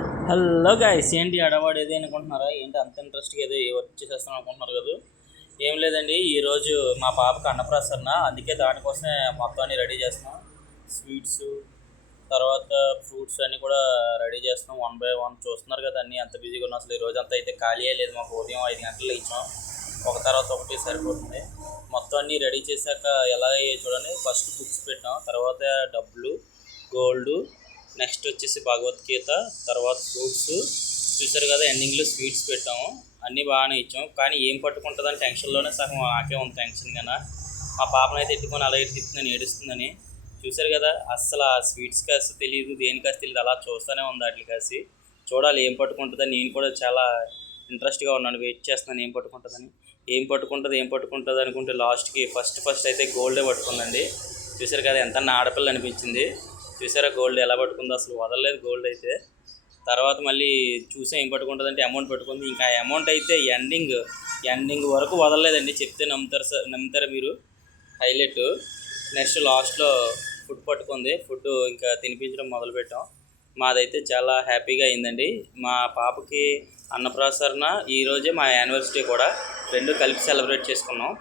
Hello guys, ఏంటి అడవాడు ఏది అనుకుంటున్నారా? ఏంటి అంత ఇంట్రెస్ట్గా ఏదో వర్క్ చేసేస్తాను అనుకుంటున్నారు కదా? ఏం లేదండి, ఈరోజు మా పాపకు అన్నప్రాసన, అందుకే దానికోసమే మొత్తం అన్ని రెడీ చేస్తున్నాం. స్వీట్స్, తర్వాత ఫ్రూట్స్ అన్నీ కూడా రెడీ చేస్తున్నాం. 1 బై 1 చూస్తున్నారు కదా, అన్నీ అంత బిజీగా ఉన్నాం. అసలు ఈ రోజంతా అయితే ఖాళీయే లేదు. మాకు ఉదయం 5 గంటలు ఇచ్చాం, ఒక తర్వాత ఒకటి సరిపోతుంది. మొత్తం అన్నీ రెడీ చేశాక ఎలా అయ్యాయి చూడండి. ఫస్ట్ బుక్స్ పెట్టాం, తర్వాత డబ్బులు, గోల్డ్, నెక్స్ట్ వచ్చేసి భగవద్గీత, తర్వాత ఫ్రూట్స్ చూసారు కదా. ఎండింగ్లో స్వీట్స్ పెట్టాము. అన్నీ బాగానే ఇచ్చాం, కానీ ఏం పట్టుకుంటుందని టెన్షన్లోనే సగం నాకే ఉంది టెన్షన్ కన్నా. మా పాపనైతే ఎత్తుకొని అలా తిప్పుతుందని, ఏడుస్తుందని. చూసారు కదా, అస్సలు ఆ స్వీట్స్ కాసి తెలియదు, దేని కాసి తెలియదు, అలా చూస్తూనే ఉంది వాటి కాసి. చూడాలి ఏం పట్టుకుంటుందని. నేను కూడా చాలా ఇంట్రెస్ట్గా ఉన్నాను, వెయిట్ చేస్తున్నాను ఏం పట్టుకుంటుందని. ఏం పట్టుకుంటుంది అనుకుంటే లాస్ట్కి ఫస్ట్ అయితే గోల్డే పట్టుకుందండి. చూసారు కదా, ఎంత ఆడపిల్ల అనిపించింది. చూసారా గోల్డ్ ఎలా పట్టుకుందో, అసలు వదలలేదు గోల్డ్ అయితే. తర్వాత మళ్ళీ చూసా ఏం పట్టుకుంటుందంటే అమౌంట్ పట్టుకుంది. ఇంకా అమౌంట్ అయితే ఎండింగ్ వరకు వదలలేదండి. చెప్తే నమ్ముతారా మీరు? హైలైట్. నెక్స్ట్ లాస్ట్లో ఫుడ్ పట్టుకుంది. ఫుడ్ ఇంకా తినిపించడం మొదలుపెట్టాం. మాదైతే చాలా హ్యాపీగా అయిందండి. మా పాపకి అన్నప్రాసన ఈరోజే మా యానివర్సరీ కూడా, రెండు కలిపి సెలబ్రేట్ చేసుకున్నాం.